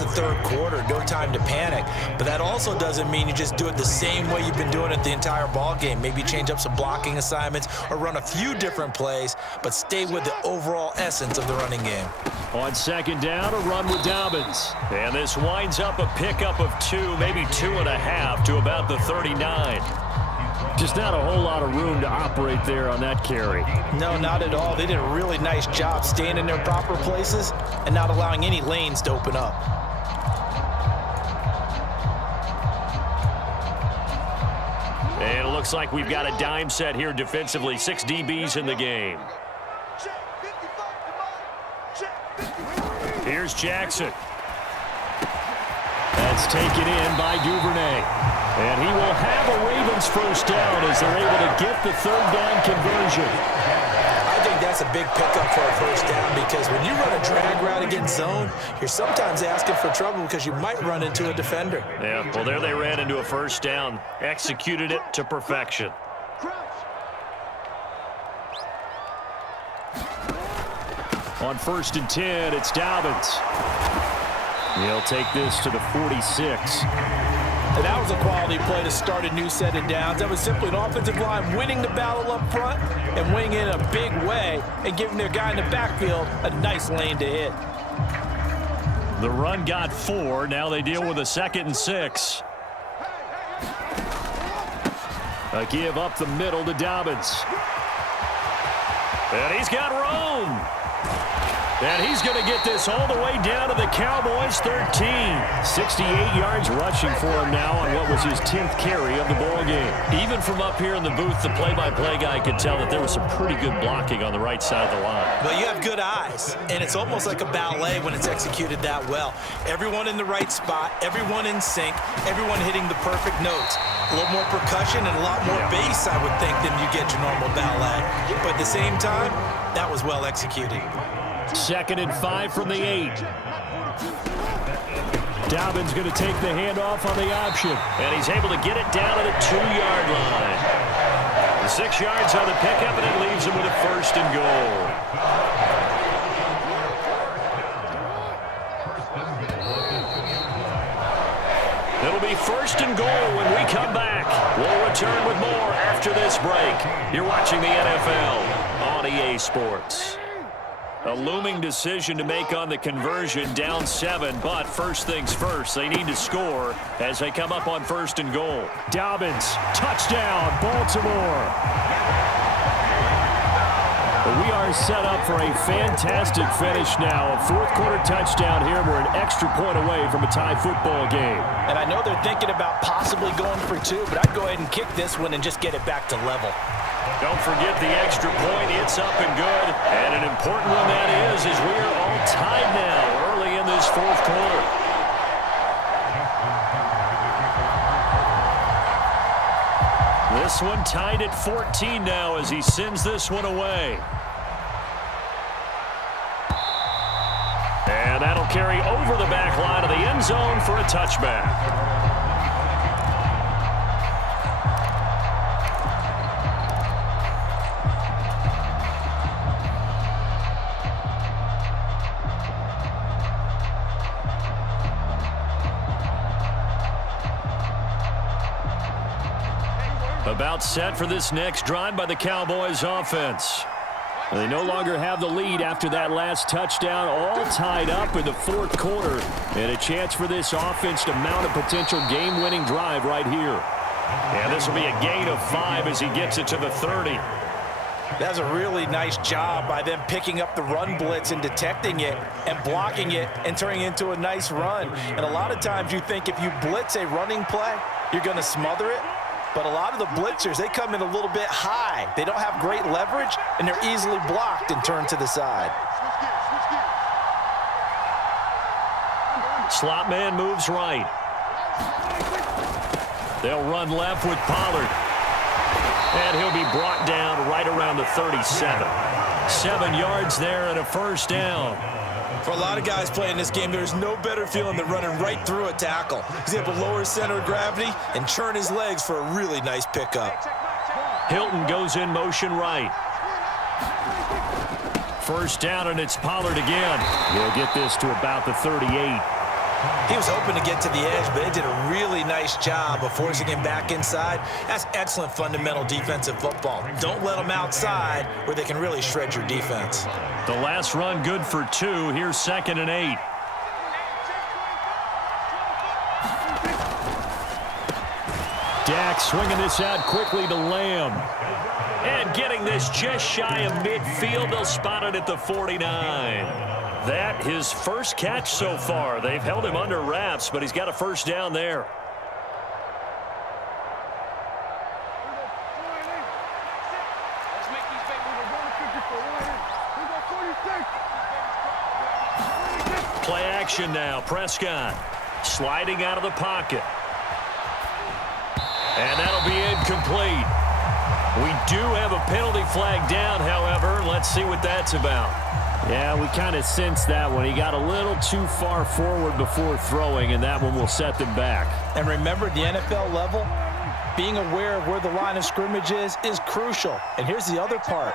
the third quarter, no time to panic. But that also doesn't mean you just do it the same way you've been doing it the entire ball game. Maybe change up some blocking assignments or run a few different plays, but stay with the overall essence of the running game. On second down, a run with Dobbins. And this winds up a pickup of 2, maybe 2.5 to about the 39. Just not a whole lot of room to operate there on that carry. No, not at all. They did a really nice job staying in their proper places and not allowing any lanes to open up. And it looks like we've got a dime set here defensively. 6 DBs in the game. Here's Jackson. That's taken in by Duvernay. And he will have a Ravens first down as they're able to get the third down conversion. I think that's a big pickup for a first down because when you run a drag route against zone, you're sometimes asking for trouble because you might run into a defender. Yeah, well, there they ran into a first down. Executed it to perfection. On 1st and 10, it's Dobbins. He'll take this to the 46. And that was a quality play to start a new set of downs. That was simply an offensive line winning the battle up front and winning it in a big way and giving their guy in the backfield a nice lane to hit. The run got 4. Now they deal with a 2nd and 6. A give up the middle to Dobbins. And he's got room. And he's going to get this all the way down to the Cowboys' 13. 68 yards rushing for him now on what was his 10th carry of the ball game. Even from up here in the booth, the play-by-play guy could tell that there was some pretty good blocking on the right side of the line. Well, you have good eyes, and it's almost like a ballet when it's executed that well. Everyone in the right spot, everyone in sync, everyone hitting the perfect notes. A little more percussion and a lot more bass, I would think, than you get your normal ballet. But at the same time, that was well executed. 2nd and 5 from the 8. Dobbins going to take the handoff on the option. And he's able to get it down to the 2-yard line. The 6 yards on the pickup, and it leaves him with a 1st and goal. It'll be 1st and goal when we come back. We'll return with more after this break. You're watching the NFL on EA Sports. A looming decision to make on the conversion, down 7, but first things first, they need to score as they come up on 1st and goal. Dobbins, touchdown, Baltimore. We are set up for a fantastic finish now. A 4th quarter touchdown here. We're an extra point away from a tie football game. And I know they're thinking about possibly going for 2, but I'd go ahead and kick this one and just get it back to level. Don't forget the extra point. It's up and good. And an important one that is we are all tied now early in this 4th quarter. This one tied at 14 now as he sends this one away. And that'll carry over the back line of the end zone for a touchback. About set for this next drive by the Cowboys offense. They no longer have the lead after that last touchdown, all tied up in the 4th quarter. And a chance for this offense to mount a potential game-winning drive right here. And this will be a gain of 5 as he gets it to the 30. That's a really nice job by them picking up the run blitz and detecting it and blocking it and turning it into a nice run. And a lot of times you think if you blitz a running play, you're going to smother it. But a lot of the blitzers, they come in a little bit high. They don't have great leverage, and they're easily blocked and turned to the side. Slot man moves right. They'll run left with Pollard. And he'll be brought down right around the 37. 7 yards there and a first down. For a lot of guys playing this game, there's no better feeling than running right through a tackle. He's able to lower his center of gravity and churn his legs for a really nice pickup. Hilton goes in motion right. First down, and it's Pollard again. He'll get this to about the 38. He was hoping to get to the edge, but they did a really nice job of forcing him back inside. That's excellent fundamental defensive football. Don't let them outside where they can really shred your defense. The last run good for 2. Here's 2nd and 8. Dak swinging this out quickly to Lamb. And getting this just shy of midfield. They'll spot it at the 49. That his first catch so far. They've held him under wraps, but he's got a first down there. Play action now. Prescott sliding out of the pocket. And that'll be incomplete. We do have a penalty flag down, however. Let's see what that's about. Yeah, we kind of sensed that one. He got a little too far forward before throwing, and that one will set them back. And remember, at the NFL level, being aware of where the line of scrimmage is crucial. And here's the other part.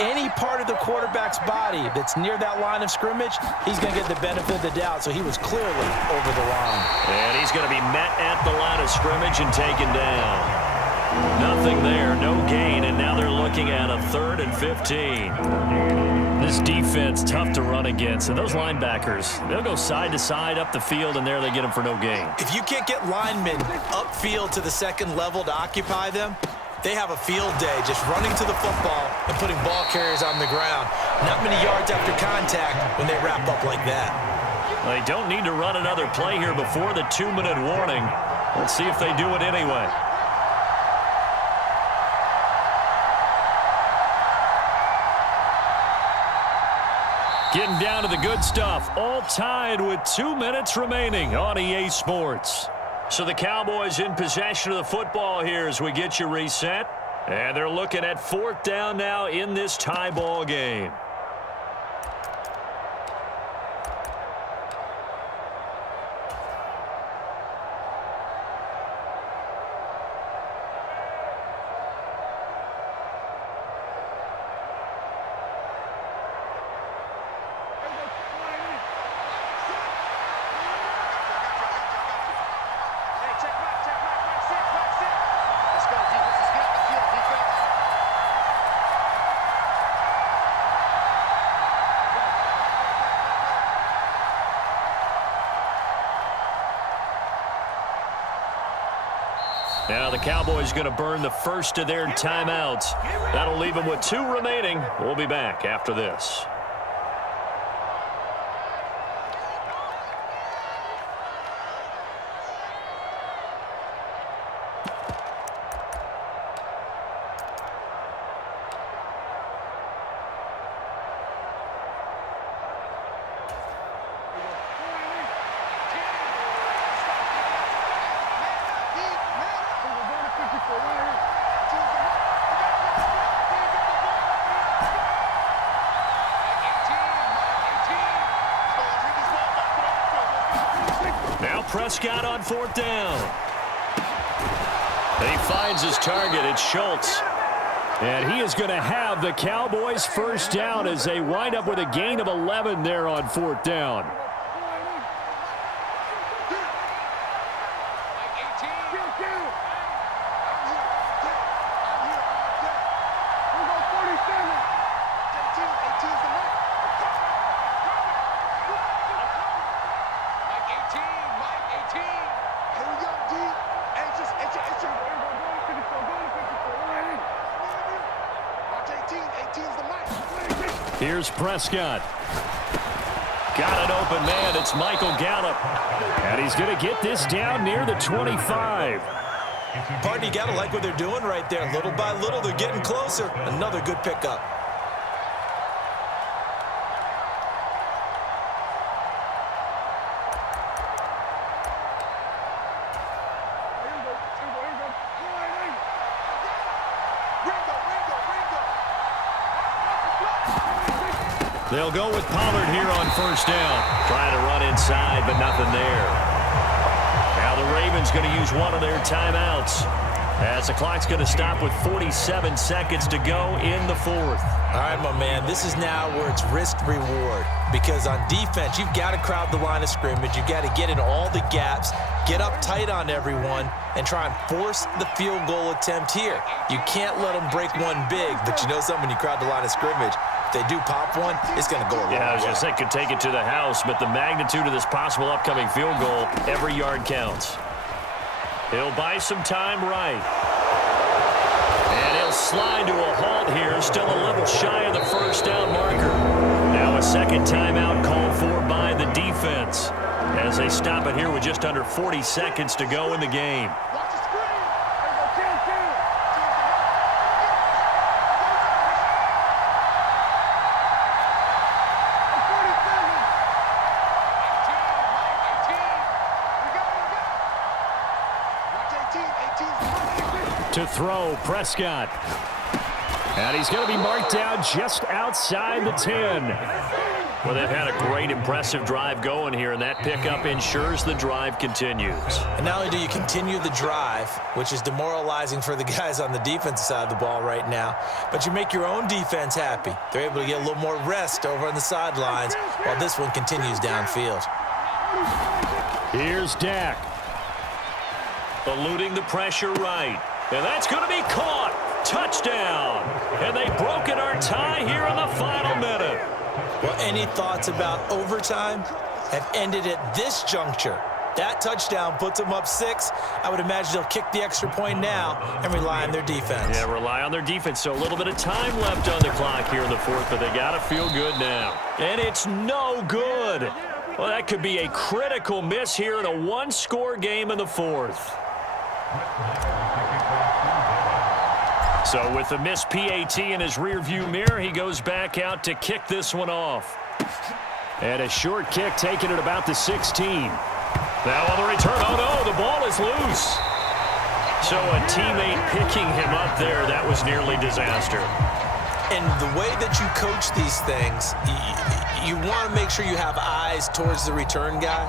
Any part of the quarterback's body that's near that line of scrimmage, he's going to get the benefit of the doubt. So he was clearly over the line. And he's going to be met at the line of scrimmage and taken down. Nothing there, no gain, and now they're looking at a 3rd and 15. This defense, tough to run against. And those linebackers, they'll go side to side up the field, and there they get them for no gain. If you can't get linemen upfield to the second level to occupy them, they have a field day just running to the football and putting ball carriers on the ground. Not many yards after contact when they wrap up like that. They don't need to run another play here before the 2-minute warning. Let's see if they do it anyway. Getting down to the good stuff. All tied with 2 minutes remaining on EA Sports. So the Cowboys in possession of the football here as we get you reset. And they're looking at 4th down now in this tie ball game. Now the Cowboys going to burn the first of their timeouts. That'll leave them with 2 remaining. We'll be back after this. Prescott on 4th down. And he finds his target. It's Schultz. And he is going to have the Cowboys first down as they wind up with a gain of 11 there on 4th down. Here's Prescott. Got an open man. It's Michael Gallup. And he's going to get this down near the 25. Pardon, you got to like what they're doing right there. Little by little, they're getting closer. Another good pickup. They'll go with Pollard here on 1st down. Trying to run inside, but nothing there. Now the Ravens going to use one of their timeouts. As the clock's going to stop with 47 seconds to go in the fourth. All right, my man, this is now where it's risk-reward, because on defense, you've got to crowd the line of scrimmage. You've got to get in all the gaps, get up tight on everyone, and try and force the field goal attempt here. You can't let them break one big, but you know something, when you crowd the line of scrimmage, if they do pop one, it's going to go a long way. Yeah, I was going to say, could take it to the house, but the magnitude of this possible upcoming field goal, every yard counts. He'll buy some time right. And he'll slide to a halt here, still a little shy of the first down marker. Now a second timeout called for by the defense as they stop it here with just under 40 seconds to go in the game. To throw, Prescott. And he's going to be marked down just outside the 10. Well, they've had a great, impressive drive going here, and that pickup ensures the drive continues. And not only do you continue the drive, which is demoralizing for the guys on the defensive side of the ball right now, but you make your own defense happy. They're able to get a little more rest over on the sidelines while this one continues downfield. Here's Dak. Eluding the pressure right. And that's going to be caught. Touchdown. And they've broken our tie here in the final minute. Well, any thoughts about overtime have ended at this juncture. That touchdown puts them up 6. I would imagine they'll kick the extra point now and rely on their defense. Yeah, rely on their defense. So a little bit of time left on the clock here in the fourth, but they got to feel good now. And it's no good. Well, that could be a critical miss here in a one-score game in the fourth. So with the missed PAT in his rearview mirror, he goes back out to kick this one off. And a short kick taken at about the 16. Now on the return, oh no, the ball is loose. So a teammate picking him up there, that was nearly disaster. And the way that you coach these things, you want to make sure you have eyes towards the return guy,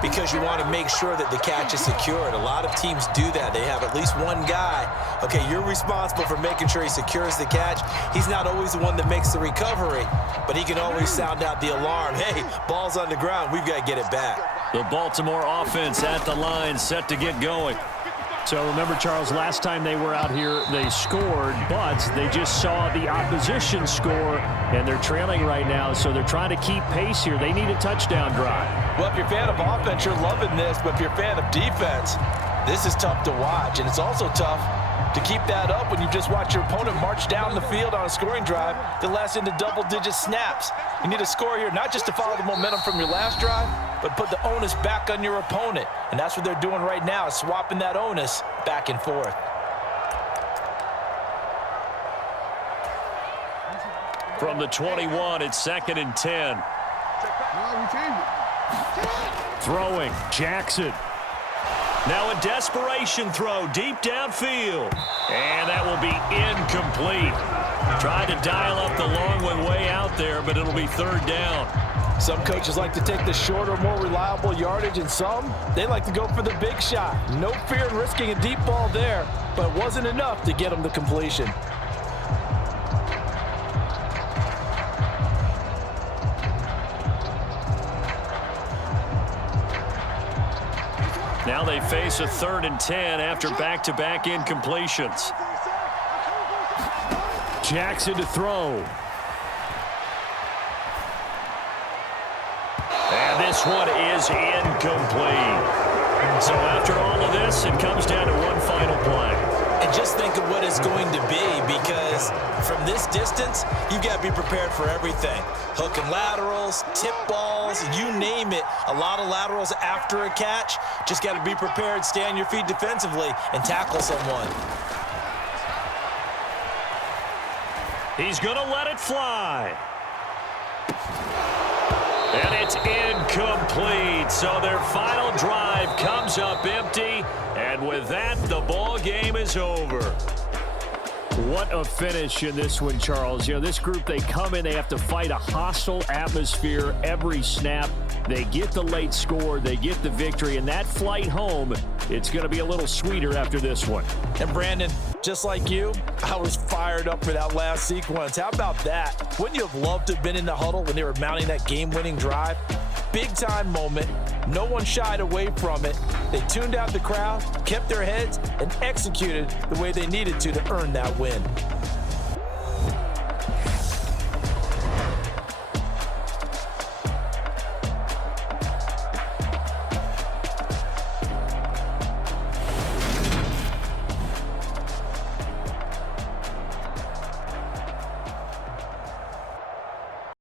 because you want to make sure that the catch is secured. A lot of teams do that. They have at least one guy. Okay, you're responsible for making sure he secures the catch. He's not always the one that makes the recovery, but he can always sound out the alarm. Hey, ball's on the ground. We've got to get it back. The Baltimore offense at the line, set to get going. So remember, Charles, last time they were out here, they scored, but they just saw the opposition score, and they're trailing right now, so they're trying to keep pace here. They need a touchdown drive. Well, if you're a fan of offense, you're loving this, but if you're a fan of defense, this is tough to watch, and it's also tough to keep that up when you just watch your opponent march down the field on a scoring drive that lasts into double-digit snaps. You need a score here, not just to follow the momentum from your last drive, but put the onus back on your opponent. And that's what they're doing right now, is swapping that onus back and forth. From the 21, it's 2nd and 10. Throwing, Jackson. Now a desperation throw deep downfield. And that will be incomplete. Tried to dial up the long one way out there, but it'll be 3rd down. Some coaches like to take the shorter, more reliable yardage, and some, they like to go for the big shot. No fear in risking a deep ball there, but it wasn't enough to get them the completion. Now they face a 3rd and 10 after back-to-back incompletions. Jackson to throw. And this one is incomplete. So after all of this, it comes down to one final play. And just think of what it's going to be, because from this distance, you've got to be prepared for everything. Hook and laterals, tip balls, you name it. A lot of laterals after a catch. Just got to be prepared, stay on your feet defensively, and tackle someone. He's going to let it fly. And it's incomplete. So their final drive comes up empty. And with that, the ball game is over. What a finish in this one, Charles. You know, this group, they come in, they have to fight a hostile atmosphere every snap. They get the late score, they get the victory, and that flight home it's going to be a little sweeter after this one. And Brandon, just like you, I was fired up for that last sequence. How about that? Wouldn't you have loved to have been in the huddle when they were mounting that game-winning drive? Big-time moment. No one shied away from it. They tuned out the crowd, kept their heads, and executed the way they needed to earn that win.